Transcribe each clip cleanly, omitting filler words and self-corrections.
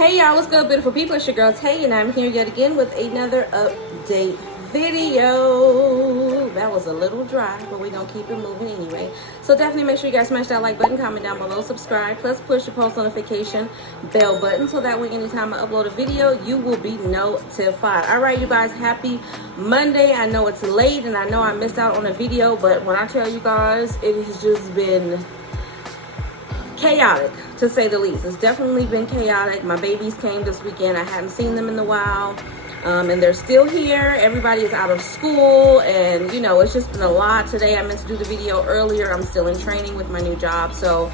Hey y'all, what's good, beautiful people? It's your girl Tay, and I'm here yet again with another update video. That was a little dry, but we're gonna keep it moving anyway. So definitely make sure you guys smash that like button, comment down below, subscribe, plus push the post notification bell button so that way anytime I upload a video, you will be notified. All right, you guys, happy Monday. I know it's late, and I know I missed out on a video, but when I tell you guys, it has just been chaotic, to say the least. It's definitely been chaotic. My babies came this weekend. I hadn't seen them in a while, and they're still here. Everybody is out of school, and you know, it's just been a lot today. I meant to do the video earlier. I'm still in training with my new job, so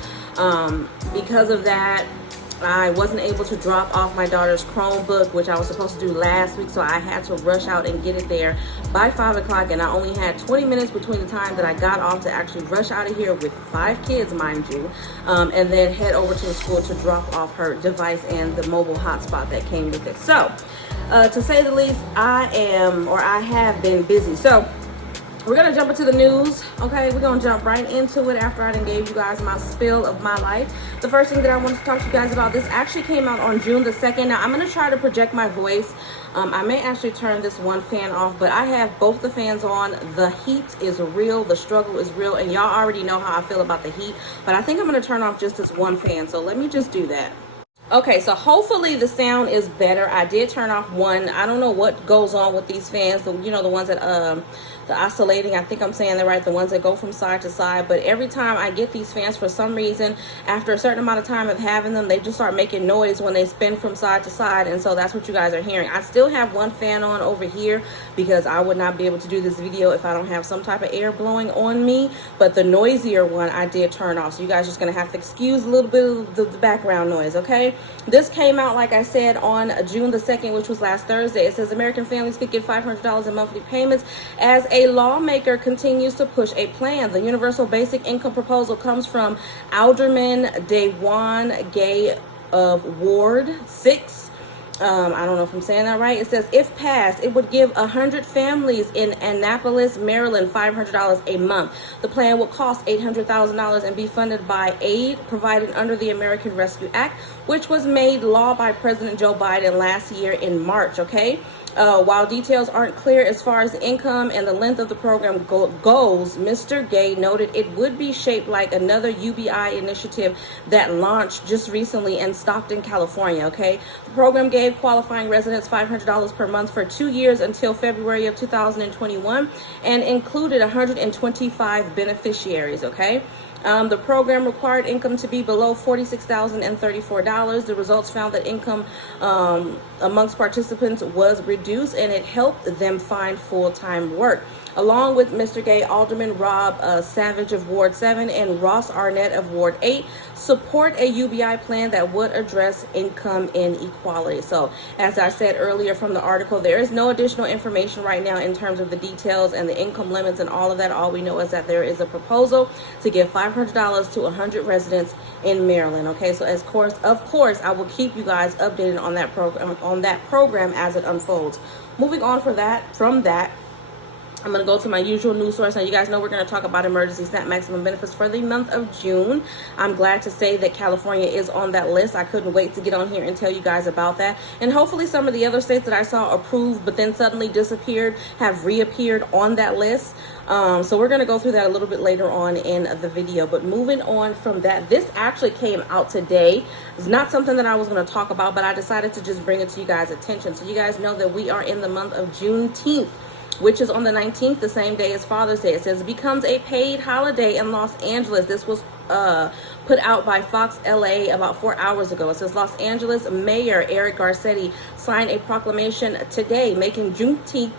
because of that, I wasn't able to drop off my daughter's Chromebook, which I was supposed to do last week, so I had to rush out and get it there by 5 o'clock, and I only had 20 minutes between the time that I got off to actually rush out of here with 5 kids, mind you, and then head over to the school to drop off her device and the mobile hotspot that came with it. So, to say the least, I have been busy. So, we're gonna jump into the news, okay? We're gonna jump right into it after I done gave you guys my spill of my life. The first thing that I want to talk to you guys about, this actually came out on June the 2nd. Now, I'm gonna try to project my voice. I may actually turn this one fan off, but I have both the fans on. The heat is real, the struggle is real, and y'all already know how I feel about the heat, but I think I'm gonna turn off just this one fan, so let me just do that. Okay, so hopefully the sound is better. I did turn off one. I don't know what goes on with these fans. You know, the ones that the oscillating, I think I'm saying that right, the ones that go from side to side. But every time I get these fans, for some reason, after a certain amount of time of having them, they just start making noise when they spin from side to side. And so that's what you guys are hearing. I still have one fan on over here because I would not be able to do this video if I don't have some type of air blowing on me. But the noisier one I did turn off. So you guys just going to have to excuse a little bit of the background noise, okay? This came out, like I said, on June the 2nd, which was last Thursday. It says American families could get $500 in monthly payments as a lawmaker continues to push a plan. The universal basic income proposal comes from Alderman Dewan Gay of Ward 6. I don't know if I'm saying that right. It says, if passed, it would give 100 families in Annapolis, Maryland, $500 a month. The plan will cost $800,000 and be funded by aid provided under the American Rescue Act, which was made law by President Joe Biden last year in March, okay? While details aren't clear as far as the income and the length of the program goes, Mr. Gay noted it would be shaped like another UBI initiative that launched just recently in Stockton, California, okay? The program gave qualifying residents $500 per month for 2 years until February of 2021 and included 125 beneficiaries, okay? The program required income to be below $46,034. The results found that income amongst participants was reduced, and it helped them find full-time work. Along with Mr. Gay, Alderman Rob Savage of Ward 7 and Ross Arnett of Ward 8 support a UBI plan that would address income inequality. So, as I said earlier from the article, there is no additional information right now in terms of the details and the income limits and all of that. All we know is that there is a proposal to give $500 to 100 residents in Maryland. Okay, so of course, I will keep you guys updated on that program as it unfolds. Moving on from that. I'm going to go to my usual news source. Now, you guys know we're going to talk about emergency SNAP maximum benefits for the month of June. I'm glad to say that California is on that list. I couldn't wait to get on here and tell you guys about that. And hopefully some of the other states that I saw approved but then suddenly disappeared have reappeared on that list. So we're going to go through that a little bit later on in the video. But moving on from that, this actually came out today. It's not something that I was going to talk about, but I decided to just bring it to you guys' attention. So you guys know that we are in the month of Juneteenth, which is on the 19th, the same day as Father's Day. It says it becomes a paid holiday in Los Angeles. This was put out by Fox LA about 4 hours ago. It says Los Angeles Mayor Eric Garcetti signed a proclamation today making Juneteenth,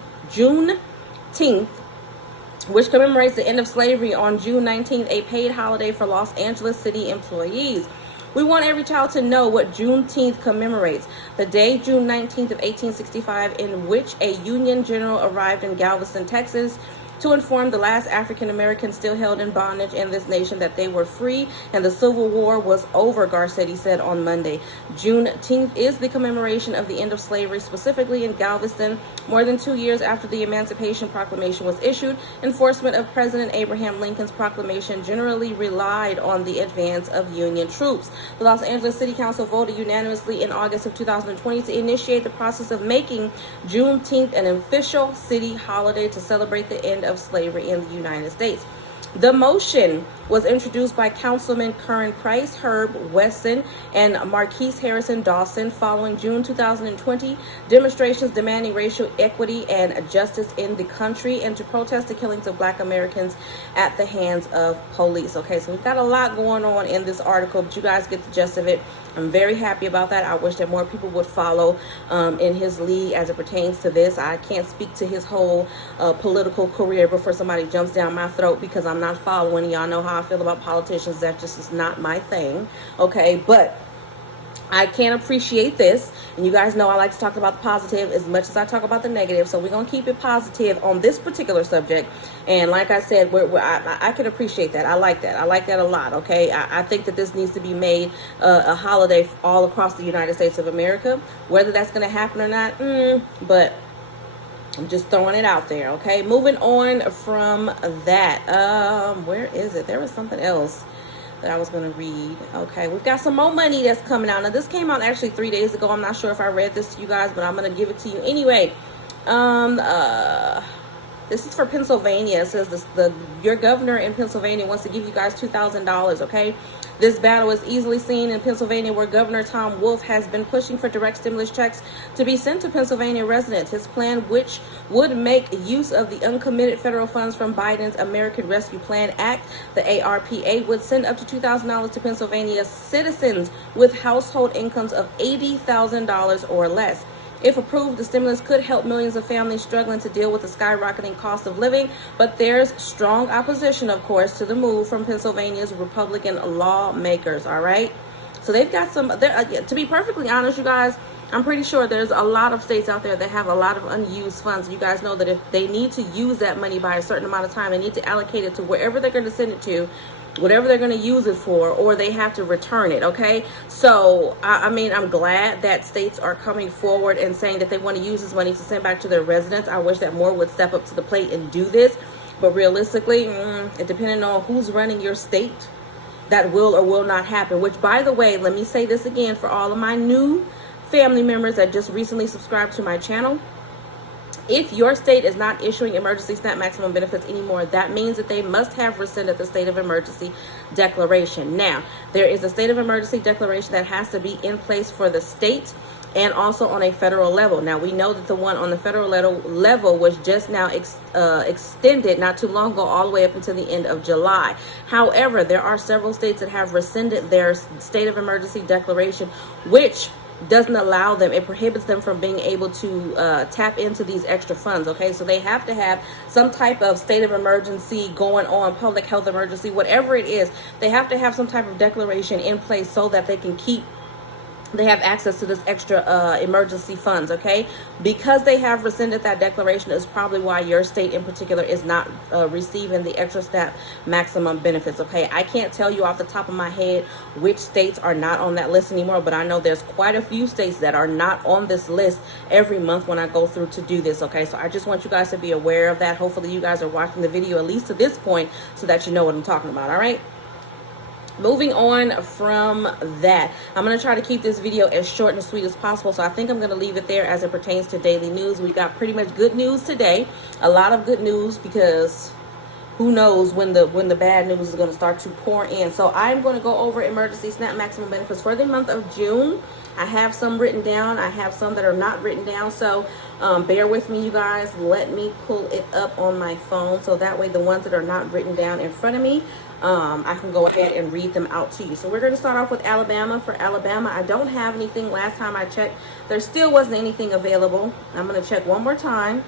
which commemorates the end of slavery on June 19th, a paid holiday for Los Angeles City employees. We want every child to know what Juneteenth commemorates. The day, June 19th of 1865, in which a Union general arrived in Galveston, Texas, to inform the last African Americans still held in bondage in this nation that they were free and the Civil War was over, Garcetti said on Monday. Juneteenth is the commemoration of the end of slavery, specifically in Galveston. More than 2 years after the Emancipation Proclamation was issued, enforcement of President Abraham Lincoln's proclamation generally relied on the advance of Union troops. The Los Angeles City Council voted unanimously in August of 2020 to initiate the process of making Juneteenth an official city holiday to celebrate the end of slavery in the United States. The motion was introduced by Councilman Curran Price, Herb Wesson, and Marquise Harrison Dawson following June 2020 demonstrations demanding racial equity and justice in the country and to protest the killings of Black Americans at the hands of police. Okay, so we've got a lot going on in this article, but you guys get the gist of it. I'm very happy about that. I wish that more people would follow in his lead as it pertains to this. I can't speak to his whole political career before somebody jumps down my throat because I'm not following. Y'all know how I feel about politicians. That just is not my thing. Okay, but I can appreciate this, and you guys know I like to talk about the positive as much as I talk about the negative, so we're going to keep it positive on this particular subject. And like I said, I can appreciate that. I like that. I like that a lot, okay? I think that this needs to be made a holiday all across the United States of America. Whether that's going to happen or not, but I'm just throwing it out there, okay? Moving on from that. Where is it? There was something else that I was going to read. Okay, we've got some more money that's coming out. Now, this came out actually 3 days ago. I'm not sure if I read this to you guys, but I'm going to give it to you anyway. This is for Pennsylvania. It says your governor in Pennsylvania wants to give you guys $2,000, okay? This battle is easily seen in Pennsylvania, where Governor Tom Wolf has been pushing for direct stimulus checks to be sent to Pennsylvania residents. His plan, which would make use of the uncommitted federal funds from Biden's American Rescue Plan Act, the ARPA, would send up to $2,000 to Pennsylvania citizens with household incomes of $80,000 or less. If approved, the stimulus could help millions of families struggling to deal with the skyrocketing cost of living, but there's strong opposition, of course, to the move from Pennsylvania's Republican lawmakers, all right? So they've got some, to be perfectly honest, you guys, I'm pretty sure there's a lot of states out there that have a lot of unused funds. You guys know that if they need to use that money by a certain amount of time, they need to allocate it to wherever they're going to send it to, whatever they're going to use it for, or they have to return it, okay? So, I mean, I'm glad that states are coming forward and saying that they want to use this money to send back to their residents. I wish that more would step up to the plate and do this. But realistically, depending on who's running your state, that will or will not happen. Which, by the way, let me say this again for all of my new family members that just recently subscribed to my channel. If your state is not issuing emergency SNAP maximum benefits anymore, that means that they must have rescinded the state of emergency declaration. Now, there is a state of emergency declaration that has to be in place for the state and also on a federal level. Now, we know that the one on the federal level was just now extended not too long ago, all the way up until the end of July. However, there are several states that have rescinded their state of emergency declaration, which doesn't allow them, it prohibits them from being able to tap into these extra funds, okay? So they have to have some type of state of emergency going on, public health emergency, whatever it is. They have to have some type of declaration in place so that they can they have access to this extra emergency funds, okay? Because they have rescinded that declaration is probably why your state in particular is not receiving the extra SNAP maximum benefits, okay? I can't tell you off the top of my head which states are not on that list anymore, but I know there's quite a few states that are not on this list every month when I go through to do this, okay? So I just want you guys to be aware of that. Hopefully you guys are watching the video at least to this point so that you know what I'm talking about, all right? Moving on from that, I'm going to try to keep this video as short and sweet as possible, so I think I'm going to leave it there as it pertains to daily news. We've got pretty much good news today, a lot of good news, because who knows when the bad news is going to start to pour in. So I'm going to go over emergency SNAP maximum benefits for the month of June. I have some written down. I have some that are not written down. So bear with me, you guys. Let me pull it up on my phone so that way the ones that are not written down in front of me, I can go ahead and read them out to you. So we're going to start off with Alabama. For Alabama, I don't have anything. Last time I checked, there still wasn't anything available. I'm going to check one more time.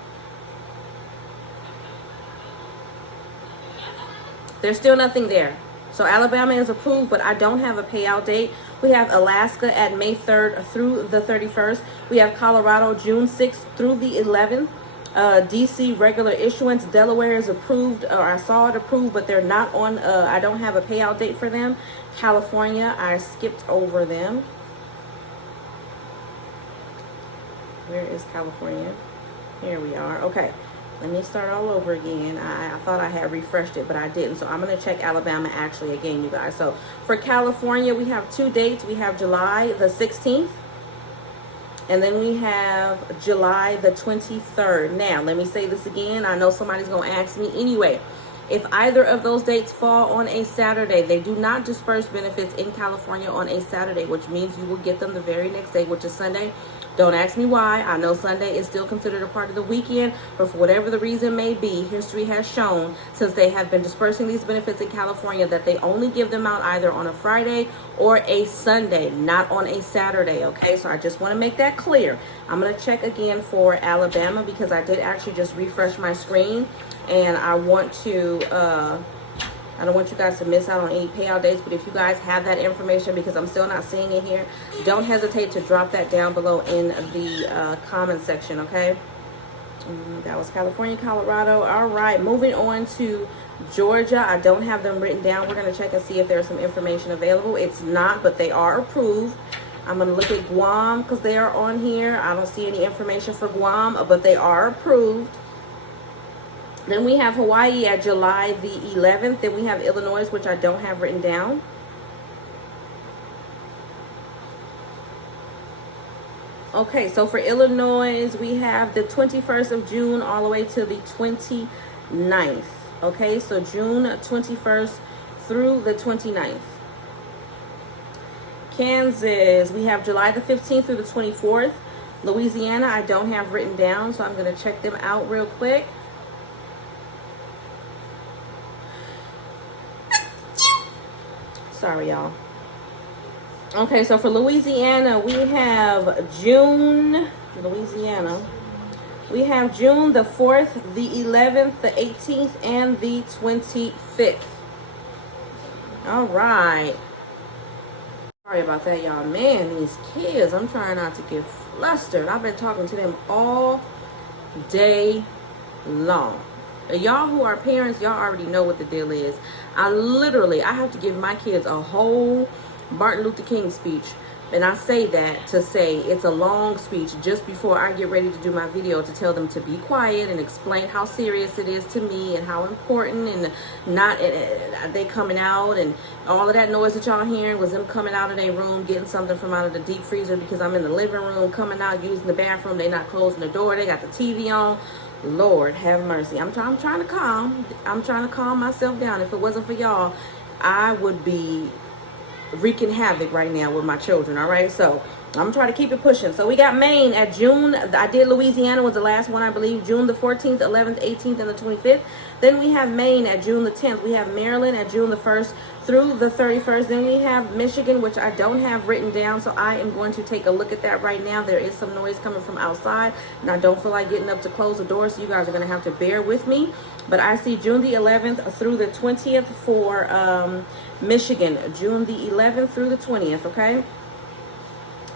There's still nothing there. So Alabama is approved, but I don't have a payout date. We have Alaska at May 3rd through the 31st. We have Colorado June 6th through the 11th. DC regular issuance. Delaware is approved, or I saw it approved, but they're not on. I don't have a payout date for them. California, I skipped over them. Where is California? Here we are. Okay, let me start all over again. I thought I had refreshed it, but I didn't. So I'm going to check Alabama actually again, you guys. So for California, we have 2 dates. We have July the 16th. And then we have July the 23rd. Now, let me say this again. I know somebody's going to ask me anyway. If either of those dates fall on a Saturday, they do not disperse benefits in California on a Saturday, which means you will get them the very next day, which is Sunday. Don't ask me why. I know Sunday is still considered a part of the weekend, but for whatever the reason may be, history has shown, since they have been dispersing these benefits in California, that they only give them out either on a Friday or a Sunday, not on a Saturday, okay? So I just want to make that clear. I'm going to check again for Alabama because I did actually just refresh my screen, and I want to... I don't want you guys to miss out on any payout dates, but if you guys have that information, because I'm still not seeing it here, don't hesitate to drop that down below in the comment section, okay? That was California, Colorado. All right, moving on to Georgia. I don't have them written down. We're going to check and see if there's some information available. It's not, but they are approved. I'm going to look at Guam because they are on here. I don't see any information for Guam, but they are approved. Then we have Hawaii at July the 11th. Then we have Illinois, which I don't have written down. Okay, so for Illinois, we have the 21st of June all the way to the 29th. Okay, so June 21st through the 29th. Kansas, we have July the 15th through the 24th. Louisiana, I don't have written down, so I'm going to check them out real quick. Sorry, y'all. Okay, so for Louisiana, we have June, we have June the 4th, the 11th, the 18th, and the 25th. All right. Sorry about that, y'all. Man, these kids, I'm trying not to get flustered. I've been talking to them all day long. Y'all who are parents, y'all already know what the deal is. I have to give my kids a whole Martin Luther King speech. And I say that to say it's a long speech just before I get ready to do my video, to tell them to be quiet and explain how serious it is to me and how important, and not they coming out and all of that noise that y'all hearing was them coming out of their room, getting something from out of the deep freezer because I'm in the living room, coming out, using the bathroom. They not closing the door. They got the TV on. Lord have mercy. I'm trying to calm myself down. If it wasn't for y'all, I would be wreaking havoc right now with my children. All right, so I'm trying to keep it pushing. So we got Maine at June. I did Louisiana was the last one, I believe. June the 14th, 11th, 18th, and the 25th. Then we have Maine at June the 10th. We have Maryland at June the 1st through the 31st. Then we have Michigan, which I don't have written down, so I am going to take a look at that right now. There is some noise coming from outside, and I don't feel like getting up to close the door, so you guys are going to have to bear with me. But I see June the 11th through the 20th for Michigan. June the 11th through the 20th, okay?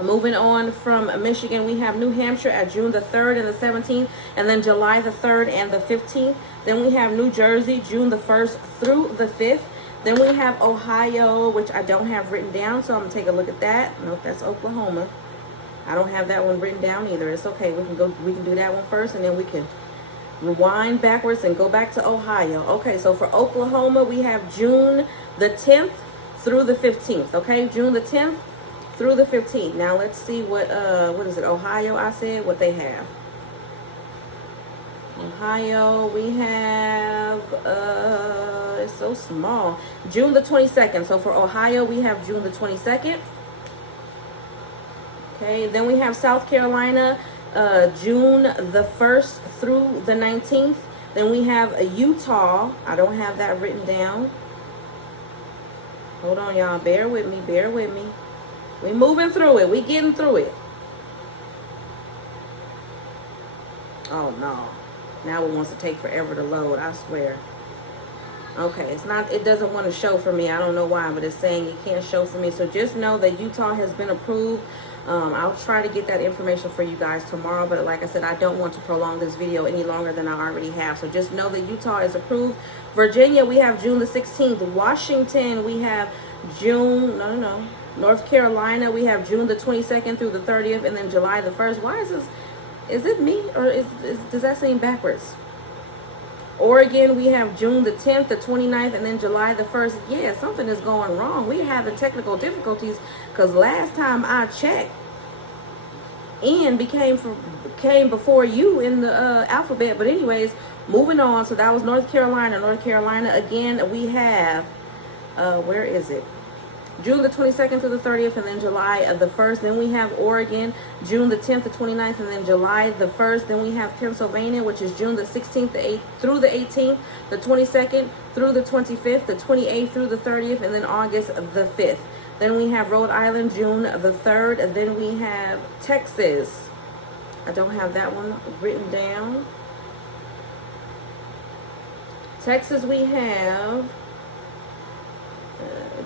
Moving on from Michigan, we have New Hampshire at June the 3rd and the 17th, and then July the 3rd and the 15th. Then we have New Jersey, June the 1st through the 5th. Then we have Ohio, which I don't have written down, so I'm going to take a look at that. Nope, that's Oklahoma. I don't have that one written down either. It's okay. We can do that one first, and then we can rewind backwards and go back to Ohio. Okay, so for Oklahoma, we have June the 10th through the 15th. Okay, June the 10th through the 15th. Now let's see what is it? Ohio, I said, what they have. Ohio, we have it's so small. June the 22nd. So for Ohio, we have June the 22nd. Okay, then we have South Carolina, June the 1st through the 19th. Then we have Utah. I don't have that written down. Hold on, y'all. Bear with me. Bear with me. We moving through it. We getting through it. Oh, no. Now it wants to take forever to load, I swear. Okay, it's not, it doesn't want to show for me. I don't know why, but it's saying it can't show for me. So just know that Utah has been approved. I'll try to get that information for you guys tomorrow, but like I said, I don't want to prolong this video any longer than I already have. So just know that Utah is approved. Virginia, we have June the 16th. Washington, we have June, no. North Carolina, we have June the 22nd through the 30th, and then July the 1st. Why is this, is it me, or does that seem backwards? Oregon, we have June the 10th, the 29th, and then July the 1st. Yeah, something is going wrong. We're having technical difficulties because last time I checked, N came before you in the alphabet. But anyways, moving on. So that was North Carolina. North Carolina, again, we have, where is it? June the 22nd through the 30th, and then July the 1st. Then we have Oregon, June the 10th, the 29th, and then July the 1st. Then we have Pennsylvania, which is June the 16th through the 18th, the 22nd through the 25th, the 28th through the 30th, and then August the 5th. Then we have Rhode Island, June the 3rd. And then we have Texas. I don't have that one written down. Texas, we have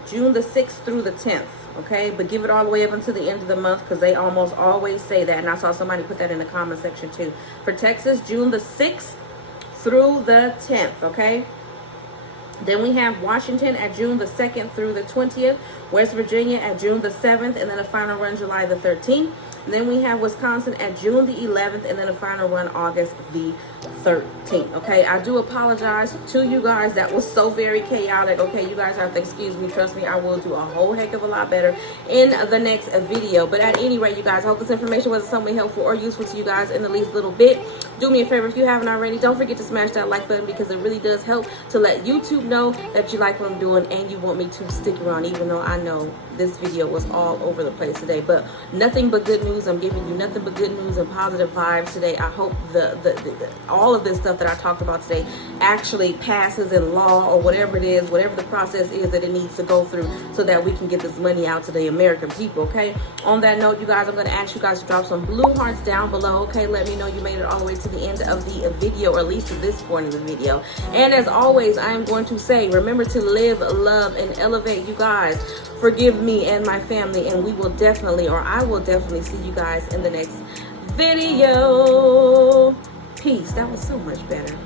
June the 6th through the 10th, okay? But give it all the way up until the end of the month because they almost always say that. And I saw somebody put that in the comment section too. For Texas, June the 6th through the 10th, okay? Then we have Washington at June the 2nd through the 20th. West Virginia at June the 7th, and then a final run July the 13th. And then we have Wisconsin at June the 11th, and then a final run August the 13th. Okay, I do apologize to you guys. That was so very chaotic. Okay, you guys have to excuse me. Trust me, I will do a whole heck of a lot better in the next video. But at any rate, you guys, I hope this information was somewhat helpful or useful to you guys in the least little bit. Do me a favor, if you haven't already, don't forget to smash that like button because it really does help to let YouTube know that you like what I'm doing and you want me to stick around, even though I know this video was all over the place today. But nothing but good news. I'm giving you nothing but good news and positive vibes today. I hope all of this stuff that I talked about today actually passes in law or whatever it is, whatever the process is that it needs to go through so that we can get this money out to the American people, okay? On that note, you guys, I'm going to ask you guys to drop some blue hearts down below, okay? Let me know you made it all the way to the end of the video, or at least to this point of the video. And as always, I am going to say, remember to live, love, and elevate. You guys, forgive me and my family, and we will definitely, or I will definitely see you guys in the next video. Peace. That was so much better.